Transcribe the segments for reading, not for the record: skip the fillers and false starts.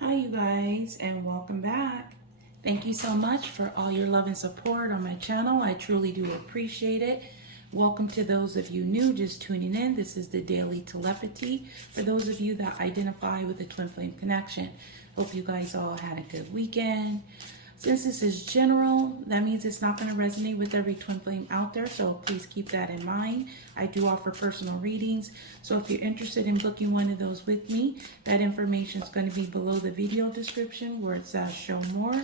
Hi, you guys, and welcome back. Thank you so much for all your love and support on my channel. I truly do appreciate it. Welcome to those of you new just tuning in. This is the Daily Telepathy for those of you that identify with the Twin Flame Connection. Hope you guys all had a good weekend. Since this is general, that means it's not going to resonate with every twin flame out there, so please keep that in mind. I do offer personal readings, so if you're interested in booking one of those with me, that information is going to be below the video description where it says show more,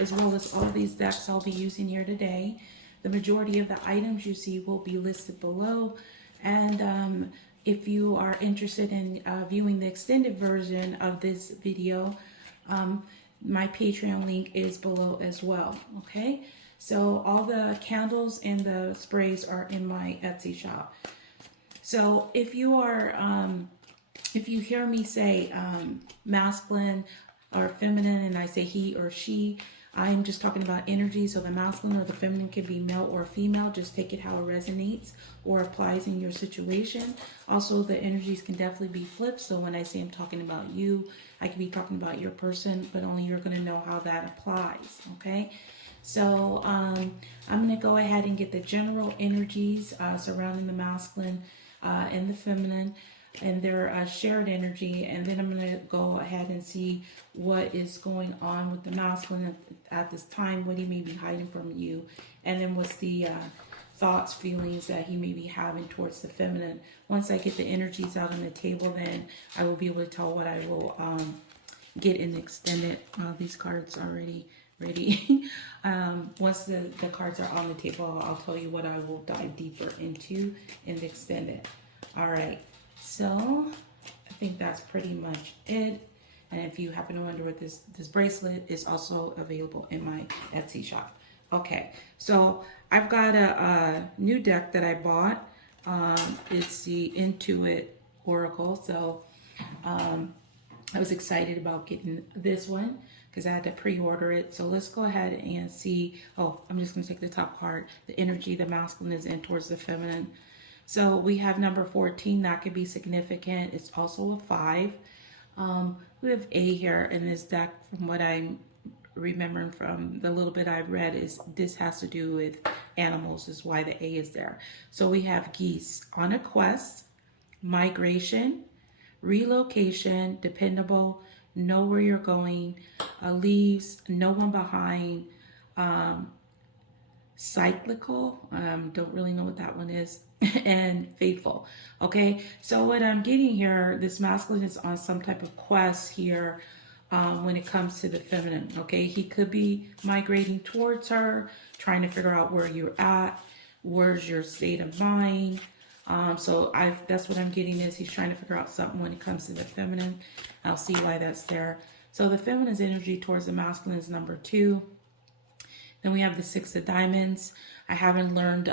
as well as all these decks I'll be using here today. The majority of the items you see will be listed below, and if you are interested in viewing the extended version of this video, my Patreon link is below as well. Okay, so all the candles and the sprays are in my Etsy shop. So if you are if you hear me say masculine or feminine and I say he or she, I'm just talking about energy. So the masculine or the feminine can be male or female. Just take it how it resonates or applies in your situation. Also, the energies can definitely be flipped. So when I say I'm talking about you, I could be talking about your person, but only you're going to know how that applies. Okay. So I'm going to go ahead and get the general energies surrounding the masculine and the feminine and their shared energy, and then I'm going to go ahead and see what is going on with the masculine at this time, what he may be hiding from you, and then what's the thoughts, feelings that he may be having towards the feminine. Once I get the energies out on the table, then I will be able to tell what I will get in the extended. These cards already ready. Once the cards are on the table, I'll tell you what I will dive deeper into in the extended. All right. So I think that's pretty much it. And if you happen to wonder what this bracelet is also available in my Etsy shop. Okay, so I've got a new deck that I bought. It's the In2it Oracle. So I was excited about getting this one because I had to pre-order it. So let's go ahead and see. Oh, I'm just going to take the top card. The energy, the masculine is in towards the feminine. So we have number 14, that could be significant. It's also a 5. We have A here in this deck. From what I'm remembering from the little bit I've read, is this has to do with animals, is why the A is there. So we have geese on a quest, migration, relocation, dependable, know where you're going, leaves, no one behind, cyclical, don't really know what that one is, and faithful. Okay, so what I'm getting here, this masculine is on some type of quest here when it comes to the feminine. Okay, he could be migrating towards her, trying to figure out where you're at, where's your state of mind. So that's what I'm getting, is he's trying to figure out something when it comes to the feminine. I'll see why that's there. So the feminine's energy towards the masculine is number 2. Then we have the 6 of diamonds. I haven't learned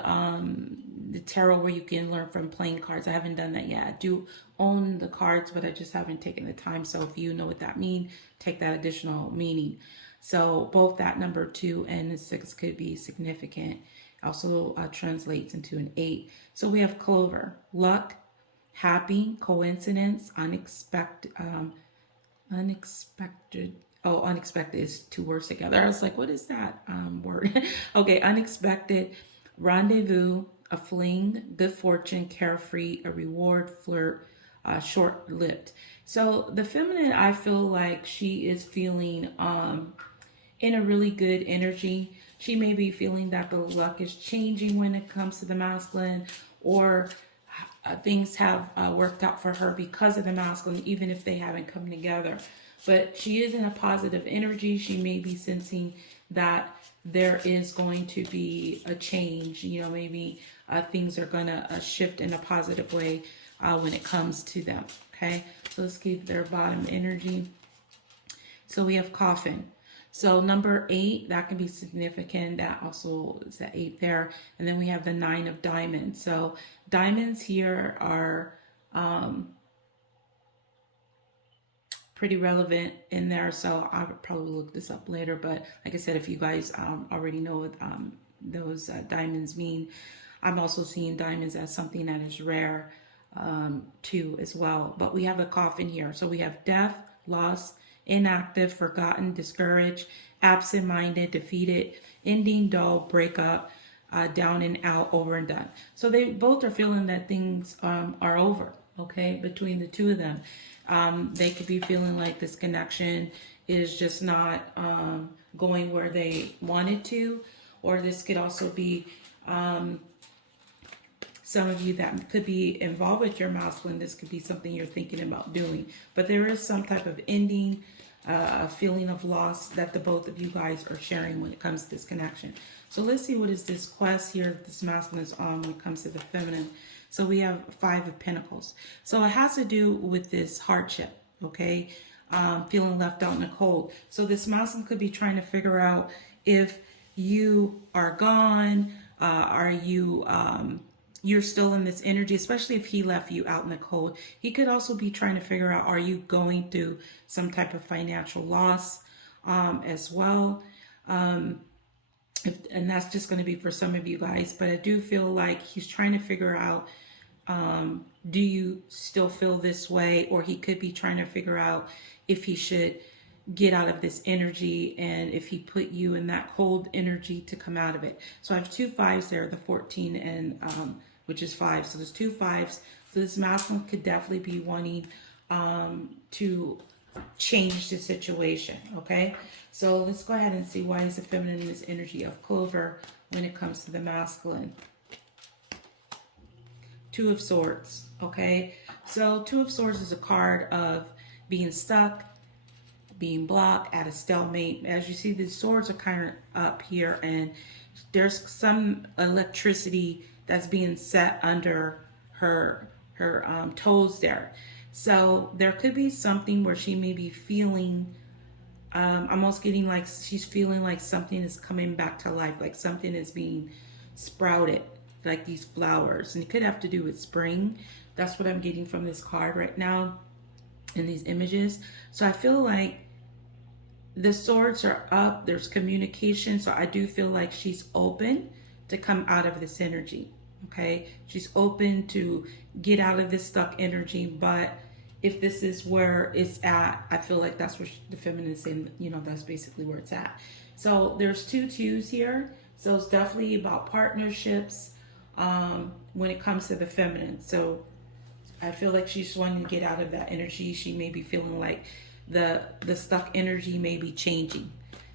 the tarot where you can learn from playing cards. I haven't done that yet. I do own the cards, but I just haven't taken the time. So if you know what that means, take that additional meaning. So both that number 2 and the 6 could be significant. Also translates into an 8. So we have clover, luck, happy, coincidence, unexpected, Oh, unexpected is 2 words together. I was like, what is that word? Okay, unexpected, rendezvous, a fling, good fortune, carefree, a reward, flirt, short-lived. So the feminine, I feel like she is feeling in a really good energy. She may be feeling that the luck is changing when it comes to the masculine, or things have worked out for her because of the masculine, even if they haven't come together. But she is in a positive energy. She may be sensing that there is going to be a change. You know, maybe things are going to shift in a positive way when it comes to them. Okay, so let's keep their bottom energy. So we have coffin. So number 8, that can be significant. That also is the 8 there. And then we have the 9 of diamonds. So diamonds here are pretty relevant in there, so I would probably look this up later. But like I said, if you guys already know what those diamonds mean, I'm also seeing diamonds as something that is rare too as well. But we have a coffin here, so we have death, loss, inactive, forgotten, discouraged, absent-minded, defeated, ending, dull, breakup, down and out, over and done. So they both are feeling that things are over, okay, between the two of them. They could be feeling like this connection is just not going where they wanted to, or this could also be some of you that could be involved with your masculine. This could be something you're thinking about doing, but there is some type of ending, a feeling of loss that the both of you guys are sharing when it comes to this connection. So let's see what is this quest here this masculine is on when it comes to the feminine. So we have 5 of Pentacles. So it has to do with this hardship, okay? Feeling left out in the cold. So this masculine could be trying to figure out if you are gone, are you you're still in this energy, especially if he left you out in the cold. He could also be trying to figure out, are you going through some type of financial loss as well? And that's just going to be for some of you guys, but I do feel like he's trying to figure out, do you still feel this way? Or he could be trying to figure out if he should get out of this energy, and if he put you in that cold energy to come out of it. So I have 2 5s there, the 14 and which is 5. So there's 2 5s. So this masculine could definitely be wanting to change the situation, okay? So let's go ahead and see, why is the feminine in this energy of Clover when it comes to the masculine? 2 of Swords, okay? So 2 of Swords is a card of being stuck, being blocked, at a stalemate. As you see, the swords are kind of up here, and there's some electricity that's being set under her toes there. So there could be something where she may be feeling, almost getting like she's feeling like something is coming back to life, like something is being sprouted, like these flowers. And it could have to do with spring. That's what I'm getting from this card right now in these images. So I feel like the swords are up, there's communication. So I do feel like she's open to come out of this energy, okay? She's open to get out of this stuck energy, but if this is where it's at, I feel like that's where the feminine is saying, you know, that's basically where it's at. So there's 2 2s here. So it's definitely about partnerships when it comes to the feminine. So I feel like she's wanting to get out of that energy. She may be feeling like the stuck energy may be changing.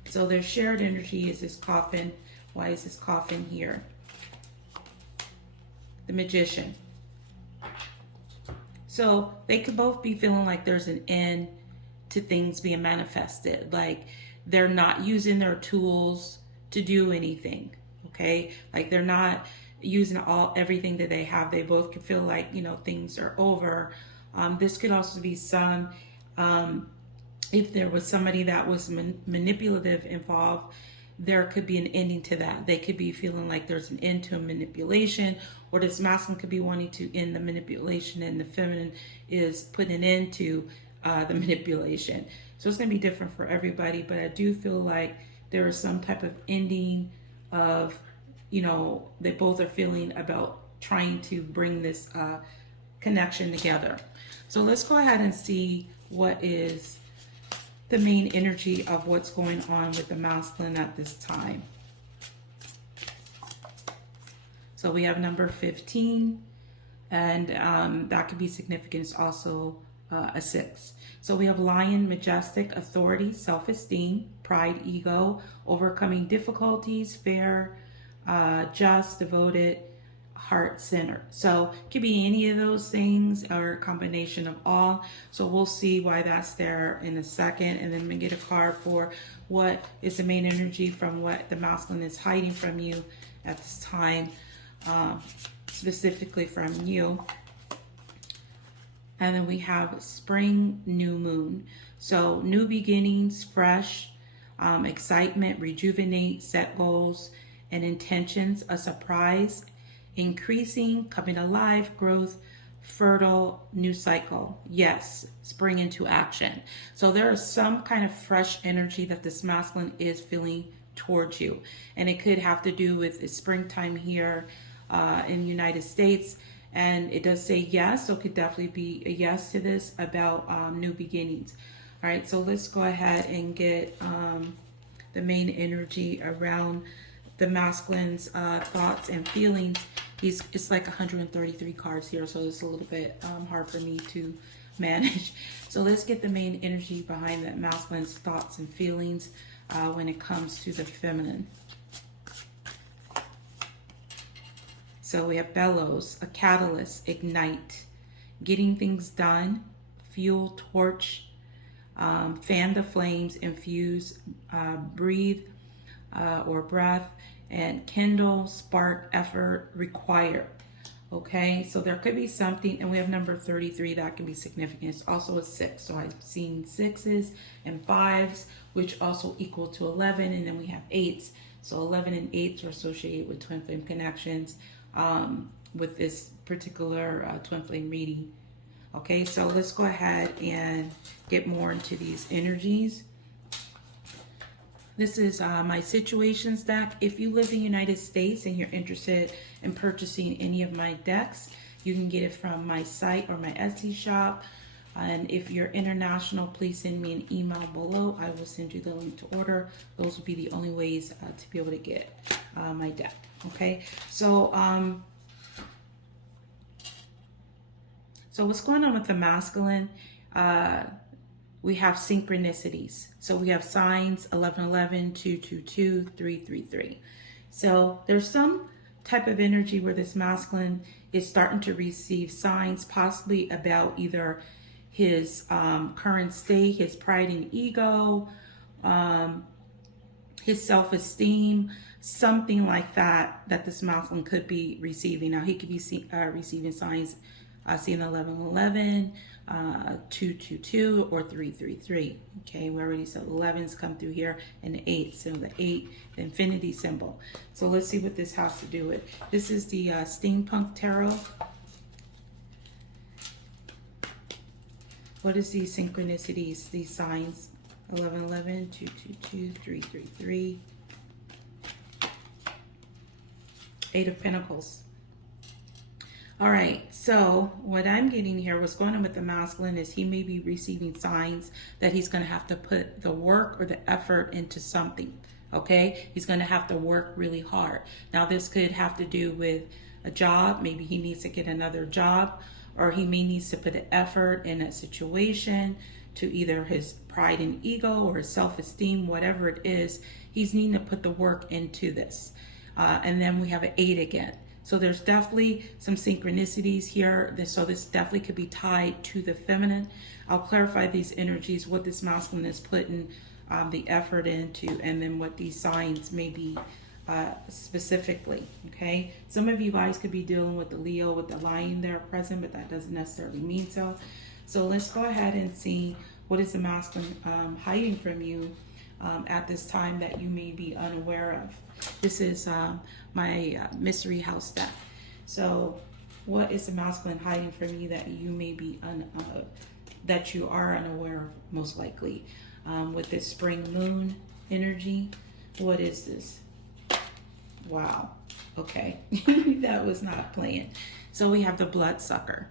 So their shared energy is this coffin. Why is this coffin here? The Magician. So they could both be feeling like there's an end to things being manifested. Like they're not using their tools to do anything, okay? Like they're not using everything that they have. They both could feel like, you know, things are over. This could also be some, if there was somebody that was manipulative involved, there could be an ending to that. They could be feeling like there's an end to manipulation, or this masculine could be wanting to end the manipulation, and the feminine is putting an end to the manipulation. So it's going to be different for everybody, but I do feel like there is some type of ending of, you know, they both are feeling about trying to bring this connection together. So let's go ahead and see what is the main energy of what's going on with the masculine at this time. So we have number 15, and that could be significant. It's also a 6. So we have Lion, majestic, authority, self-esteem, pride, ego, overcoming difficulties, fair, just, devoted, heart center. So it could be any of those things or a combination of all. So we'll see why that's there in a second, and then we get a card for what is the main energy from what the masculine is hiding from you at this time, specifically from you. And then we have spring, new moon. So new beginnings, fresh, excitement, rejuvenate, set goals and intentions, a surprise, increasing, coming alive, growth, fertile, new cycle. Yes, spring into action. So there is some kind of fresh energy that this masculine is feeling towards you. And it could have to do with the springtime here in the United States. And it does say yes, so it could definitely be a yes to this about new beginnings. All right, so let's go ahead and get the main energy around the masculine's thoughts and feelings. It's like 133 cards here, so it's a little bit hard for me to manage. So let's get the main energy behind that masculine's thoughts and feelings when it comes to the feminine. So we have bellows, a catalyst, ignite, getting things done, fuel, torch, fan the flames, infuse, breathe or breath, and kindle, spark, effort, require. Okay, so there could be something, and we have number 33 that can be significant. It's also a 6, so I've seen 6s and 5s, which also equal to 11, and then we have 8s. So 11 and 8s are associated with twin flame connections with this particular twin flame reading. Okay, so let's go ahead and get more into these energies. This is my situations deck. If you live in the United States and you're interested in purchasing any of my decks, you can get it from my site or my Etsy shop. And if you're international, please send me an email below. I will send you the link to order. Those will be the only ways to be able to get my deck. Okay, so what's going on with the masculine? We have synchronicities. So we have signs 1111, 222, 333. So there's some type of energy where this masculine is starting to receive signs, possibly about either his current state, his pride and ego, his self-esteem, something like that, that this masculine could be receiving. Now, he could be receiving signs, seeing 1111, 222, or 333. Okay, we already said 11s come through here, and the 8. So the 8, the infinity symbol. So let's see what this has to do with. This is the Steampunk Tarot. What is these synchronicities, these signs? 1111, 222, 333. 8 of Pentacles. All right, so what I'm getting here, what's going on with the masculine is he may be receiving signs that he's going to have to put the work or the effort into something, okay? He's going to have to work really hard. Now, this could have to do with a job. Maybe he needs to get another job, or he may need to put an effort in a situation to either his pride and ego or his self-esteem, whatever it is. He's needing to put the work into this. And then we have an 8 again. So there's definitely some synchronicities here. So this definitely could be tied to the feminine. I'll clarify these energies, what this masculine is putting the effort into, and then what these signs may be specifically, okay? Some of you guys could be dealing with the Leo, with the lion there present, but that doesn't necessarily mean so. So let's go ahead and see what is the masculine hiding from you at this time that you may be unaware of. This is my mystery house deck. So what is the masculine hiding from you that you may be that you are unaware of, most likely? With this spring moon energy, what is this? Wow, okay. That was not playing. So we have the bloodsucker.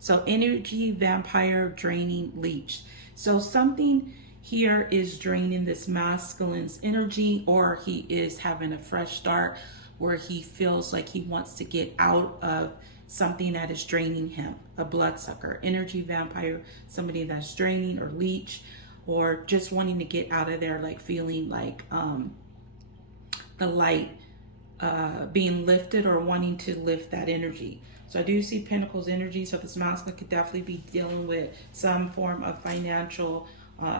So energy, vampire, draining, leech. So something here is draining this masculine's energy, or he is having a fresh start where he feels like he wants to get out of something that is draining him. A bloodsucker, energy, vampire, somebody that's draining, or leech, or just wanting to get out of there, like feeling like the light being lifted, or wanting to lift that energy. So I do see Pentacles energy, so this masculine could definitely be dealing with some form of financial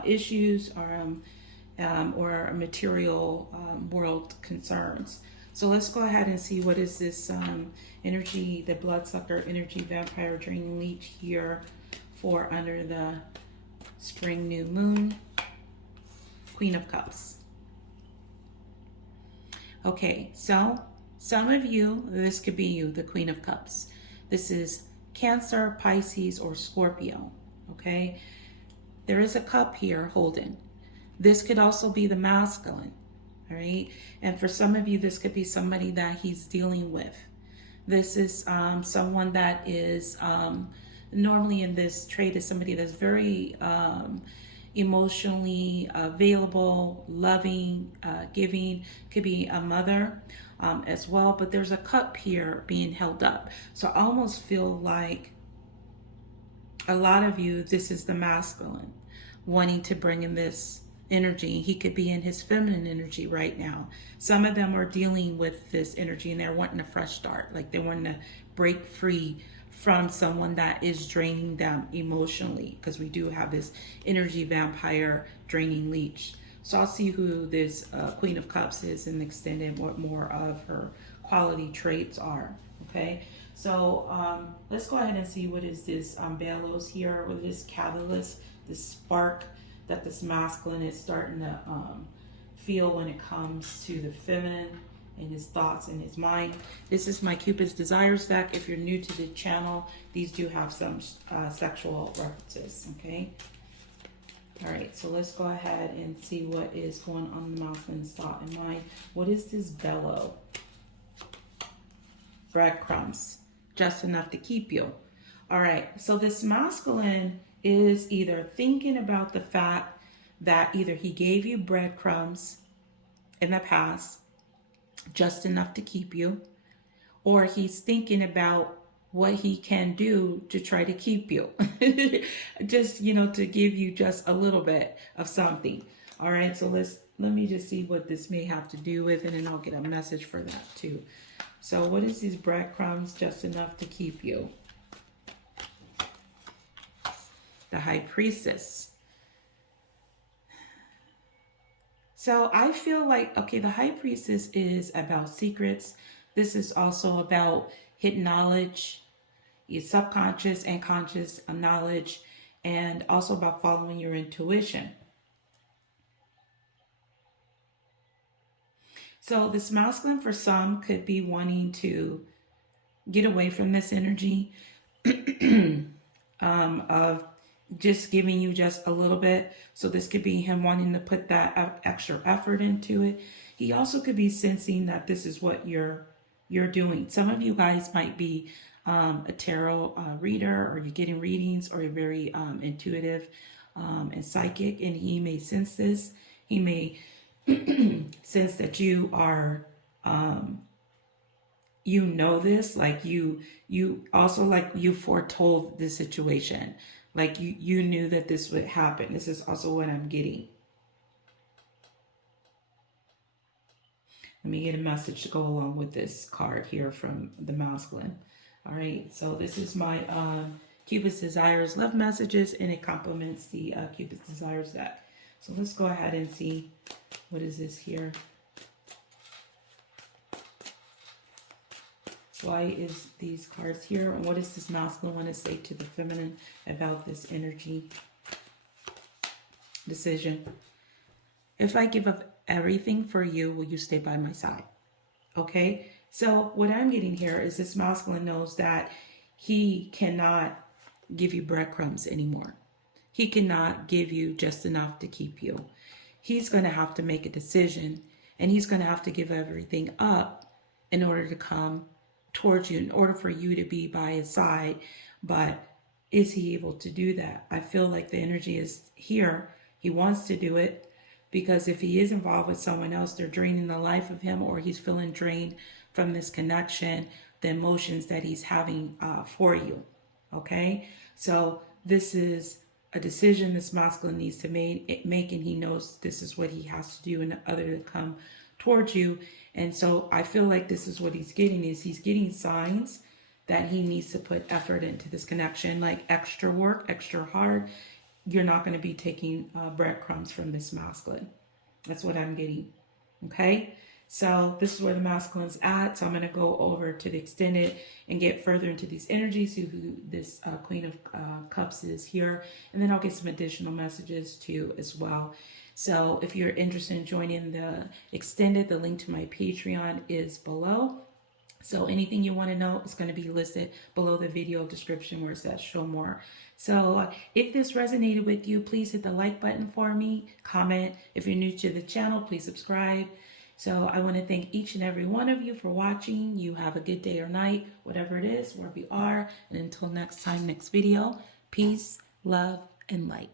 issues or material world concerns. So let's go ahead and see what is this energy, the bloodsucker energy, vampire, draining, leech here for under the spring new moon. Queen of Cups. Okay, so some of you, this could be you, the Queen of Cups. This is Cancer, Pisces, or Scorpio, okay? There is a cup here holding. This could also be the masculine, all right? And for some of you, this could be somebody that he's dealing with. This is someone that is normally in this trait is somebody that's very emotionally available, loving, giving. Could be a mother as well, but there's a cup here being held up. So I almost feel like a lot of you, this is the masculine wanting to bring in this energy. He could be in his feminine energy right now. Some of them are dealing with this energy and they're wanting a fresh start, like they want to break free from someone that is draining them emotionally, because we do have this energy vampire draining leech. So I'll see who this Queen of Cups is and extended what more of her quality traits are. Okay, so let's go ahead and see what is this bellows here, with this catalyst, this spark that this masculine is starting to feel when it comes to the feminine and his thoughts and his mind. This is my Cupid's Desires deck. If you're new to the channel, these do have some sexual references, okay? All right, so let's go ahead and see what is going on in the masculine's thought and mind. What is this bellow? Breadcrumbs, just enough to keep you. All right, so this masculine is either thinking about the fact that either he gave you breadcrumbs in the past, just enough to keep you, or he's thinking about what he can do to try to keep you. Just, you know, to give you just a little bit of something. All right, so let me just see what this may have to do with it, and I'll get a message for that too. So what is these breadcrumbs, just enough to keep you? The High Priestess. So I feel like, okay, the High Priestess is about secrets. This is also about hidden knowledge, your subconscious and conscious knowledge, and also about following your intuition. So this masculine for some could be wanting to get away from this energy of just giving you just a little bit. So this could be him wanting to put that extra effort into it. He also could be sensing that this is what you're doing. Some of you guys might be a tarot reader, or you're getting readings, or you're very intuitive and psychic, and he may sense this. He may sense that you are you know this, like you also, like you foretold this situation, like you knew that this would happen. This is also what I'm getting. Let me get a message to go along with this card here from the masculine. All right, so this is my Cupid's Desires love messages, and it complements the Cupid's Desires deck. So let's go ahead and see, what is this here? Why is these cards here? And what does this masculine want to say to the feminine about this energy decision? If I give up everything for you, will you stay by my side? Okay, so what I'm getting here is this masculine knows that he cannot give you breadcrumbs anymore. He cannot give you just enough to keep you. He's going to have to make a decision, and he's going to have to give everything up in order to come towards you, in order for you to be by his side. But is he able to do that? I feel like the energy is here. He wants to do it, because if he is involved with someone else, they're draining the life of him, or he's feeling drained from this connection, the emotions that he's having for you. Okay, so this is a decision this masculine needs to make, and he knows this is what he has to do in order to come towards you. And so I feel like this is what he's getting, is he's getting signs that he needs to put effort into this connection, like extra work, extra hard. You're not going to be taking breadcrumbs from this masculine. That's what I'm getting. Okay, so this is where the masculine's at. So I'm going to go over to the extended and get further into these energies, see who this Queen of Cups is here, and then I'll get some additional messages too as well. So if you're interested in joining the extended, the link to my Patreon is below. So anything you want to know is going to be listed below the video description where it says show more. So if this resonated with you, please hit the like button for me, comment. If you're new to the channel, please subscribe. So I want to thank each and every one of you for watching. You have a good day or night, whatever it is, where we are. And until next time, next video, peace, love, and light.